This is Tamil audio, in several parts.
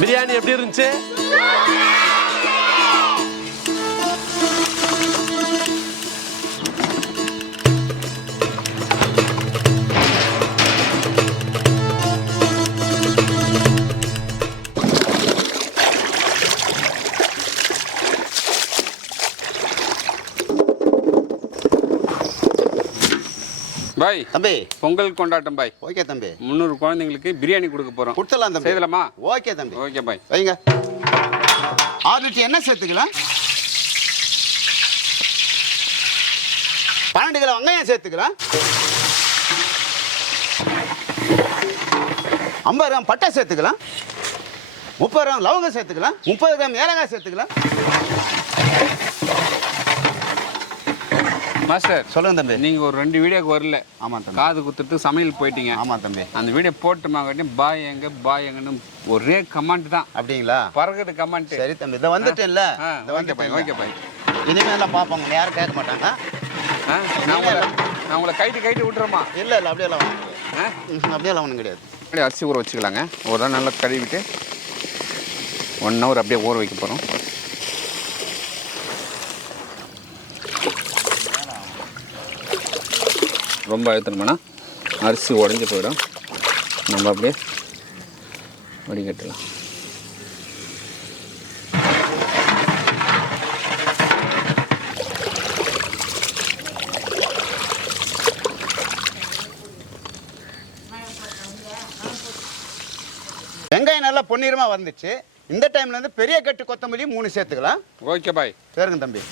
பிரியாணி எப்படி இருந்துச்சு? பாய் தம்பி பொங்கல் கொண்டாட்டம் பாய். ஓகே தம்பி. 300 குழந்தைங்களுக்கு பிரியாணி கொடுக்க போறோம். கொடுத்துடலாம் தம்பி. செய்யலாமா? ஓகே தம்பி. Okay bye. வைங்க. 6 லிட்டர் என்ன சேர்த்துக்கலாம்? 12 கிலோ வெங்காயம் சேர்த்துக்கலாம். 50 கிராம் பட்டை சேர்த்துக்கலாம். 30 கிராம் லவங்கம் சேர்த்துக்கலாம். 30 கிராம் ஏலக்காய் சேர்த்துக்கலாம். மாஸ்டர் சொல்லுங்க தம்பி. நீங்க ஒரு 2 வீடியோக்கு வரல. ஆமா தம்பி. காது குத்துட்டு சமையல் போயிட்டீங்க. ஆமா தம்பி. அந்த வீடியோ போட்டுமாங்கட்டி பாய் எங்கன்னு ஒரே கமெண்ட் தான். அப்படிங்களா? பறகுது கமெண்ட். சரி தம்பி. இத வந்துட்டேன்ல. Okay bye. Okay bye. இனிமேல பாப்பாங்க. யாரும் கேட்க மாட்டாங்க. நான் உங்களை கைட்டு விட்டுறோமா? இல்ல அப்படியெல்லாம் அப்படியெல்லாம் ஒன்றும் கிடையாது. அப்படியே அரிசி ஊற வச்சுக்கலாங்க. ஒரு நாள் நல்லா கழுவிட்டு 1 ஹவர் அப்படியே ஊற வைக்க போகிறோம். ரொம்ப அழுத்தணுமாண்ணா அரிசி உடஞ்சி போயிடும். நம்ம அப்படியே வடிகட்டலாம். வெங்காயம் நல்லா பொன்னிறமா வந்துச்சு. இந்த டைம்ல இருந்து பெரிய கட்டு கொத்தமல்லி 3 சேர்த்துக்கலாம். Okay bye. சரிங்க தம்பி.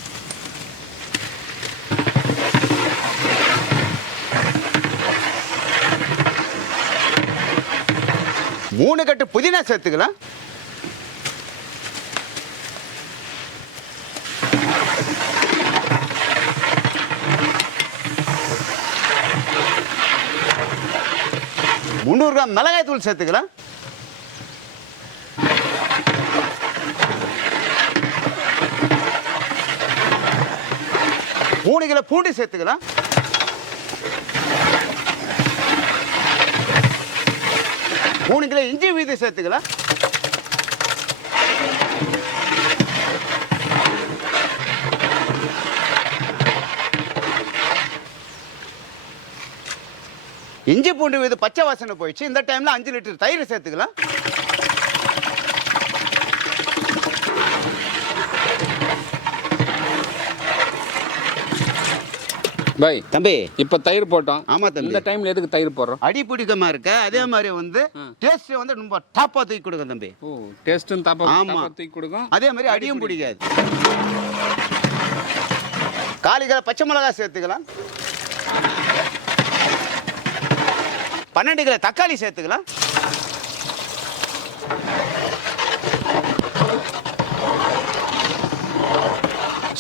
மூணு கட்டு புதினா சேர்த்துக்கலாம். முந்நூறு கிராம் மிளகாய் தூள் சேர்த்துக்கலாம். மூணு கிலோ பூண்டு சேர்த்துக்கலாம். மூணு கிலோ இஞ்சி வீதி சேர்த்துக்கலாம். இஞ்சி பூண்டு வீது பச்சை வாசனை போயிடுச்சு. இந்த டைம்ல 5 லிட்டர் தயிர் சேர்த்துக்கலாம். பாய் தம்பி இப்போ தயிர் போட்டோம். ஆமா தம்பி. இந்த டைம்ல எதுக்கு தயிர் போடுறோம்? அடி பிடிக்கமா இருக்க. அதே மாதிரி வந்து டேஸ்ட் வந்து ரொம்ப டாப்பா தூக்கி கொடுக்கும் தம்பி. ஓ டேஸ்டும் டாப்பா தூக்கி கொடுக்கும். அதே மாதிரி அடியும் பிடிக்காது. 4 கிலோ பச்சை மிளகாய் சேர்த்துக்கலாம். 12 கிலோ தக்காளி சேர்த்துக்கலாம்.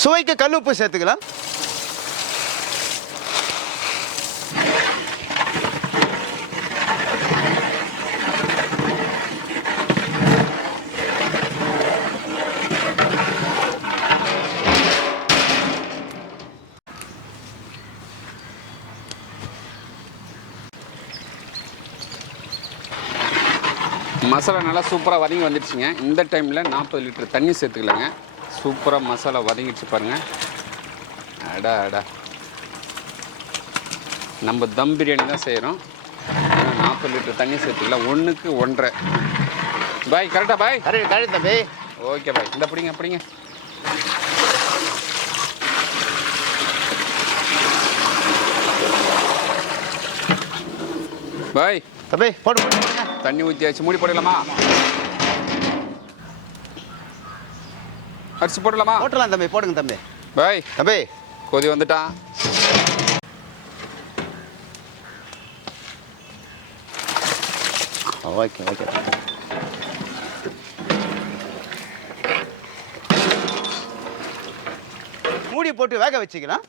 சுவைக்கு கல்லுப்பு சேர்த்துக்கலாம். மசாலா நல்லா சூப்பராக வதங்கி வந்துடுச்சுங்க. இந்த டைமில் 40 லிட்டர் தண்ணி சேர்த்துக்கலாங்க. சூப்பராக மசாலா வதங்கிடுச்சு பாருங்கள். அடா நம்ம தம் பிரியாணி தான் செய்கிறோம். 40 லிட்டர் தண்ணி சேர்த்துக்கலாம். 1க்கு 1.5 பாய். கரெக்டாக பாய்? கரெக்ட் தம்பி. Okay bye. இந்த பிடிங்க பாய். தம்பி போடு. தண்ணி ஊற்றியாச்சு. மூடி போடலாமா? அரிசி போடலாமா? போட்டலாம் தம்பி. போடுங்க தம்பி. பாய் தம்பி கொதி வந்துட்டான். ஓகே. மூடி போட்டு வேக வச்சுக்கலாம்.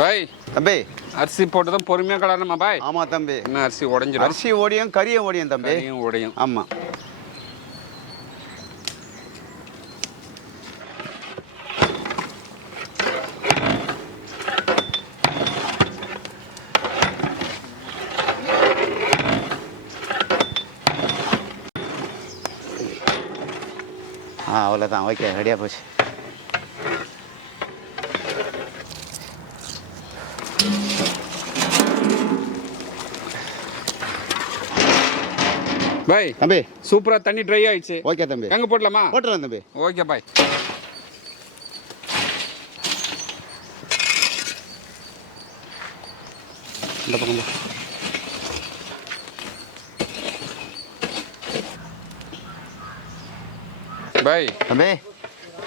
பாய் தம்பி அரிசி போட்டு தான் பொறுமையாக கலரணுமா பாய்? ஆமாம் தம்பி. என்ன அரிசி உடைஞ்சிடும்? அரிசி ஓடியும் கறியும் ஓடியும் தம்பி. கறியும் உடையும். ஆமாம். அவ்வளோதான். ஓகே, ரெடியாக போச்சு. பாய் தம்பி சூப்பராக தண்ணி ட்ரை ஆயிடுச்சு. ஓகே தம்பி. எங்கே போடலாமா? போட்டுறேன் தம்பி. Okay bye. இந்த பக்கம் பாய். தம்பி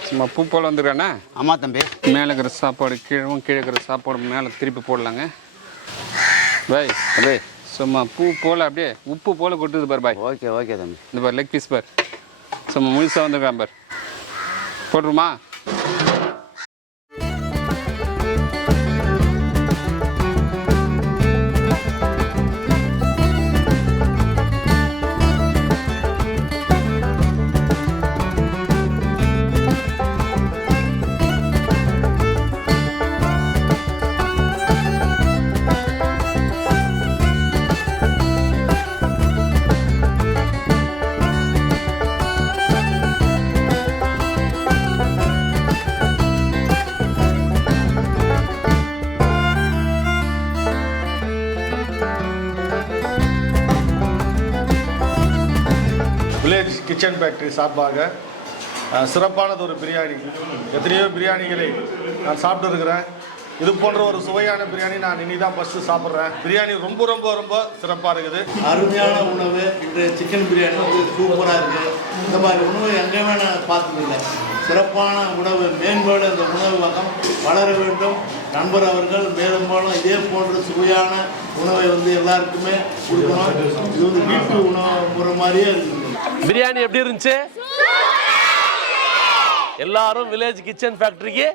சும்மா பூ போல் வந்துருக்கானே? ஆமாம் தம்பி. மேலே இருக்கிற சாப்பாடு கீழே இருக்கிற சாப்பாடு மேலே திருப்பி போடலாங்க பாய். தம்பி சும்மா பூ போல் அப்படியே உப்பு போல் கொட்டுது பார் பாய். ஓகே ஓகே தம்பி. இந்த பார் லெக் பீஸ் பார் சும்மா முழுசாக வந்துருக்கான் பார். போட்டுருமா? வில்லேஜ் கிச்சன் ஃபேக்ட்ரி சார்பாக சிறப்பானது ஒரு பிரியாணி. எத்தனையோ பிரியாணிகளை நான் சாப்பிட்டு இருக்கிறேன். இது போன்ற ஒரு சுவையான பிரியாணி நான் இனி தான் ஃபஸ்ட்டு சாப்பிட்றேன். பிரியாணி ரொம்ப ரொம்ப ரொம்ப சிறப்பாக இருக்குது. அருமையான உணவு. இந்த சிக்கன் பிரியாணி வந்து சூப்பராக இருக்குது. இந்த மாதிரி உணவு எங்கேயுமே நான் பார்த்ததில்லை. சிறப்பான உணவு. மேம்பட இந்த உணவு வகம் வளர வேண்டும். நண்பர் அவர்கள் மேலும் மேலும் இதே போன்ற சுவையான உணவை வந்து எல்லாருக்குமே கொடுக்கணும். இது வந்து வீட்டு உணவு முறை மாதிரியே இருக்குது. பிரியாணி எப்படி இருந்துச்சு? எல்லாரும் வில்லேஜ் கிச்சன் ஃபேக்டரிக்கு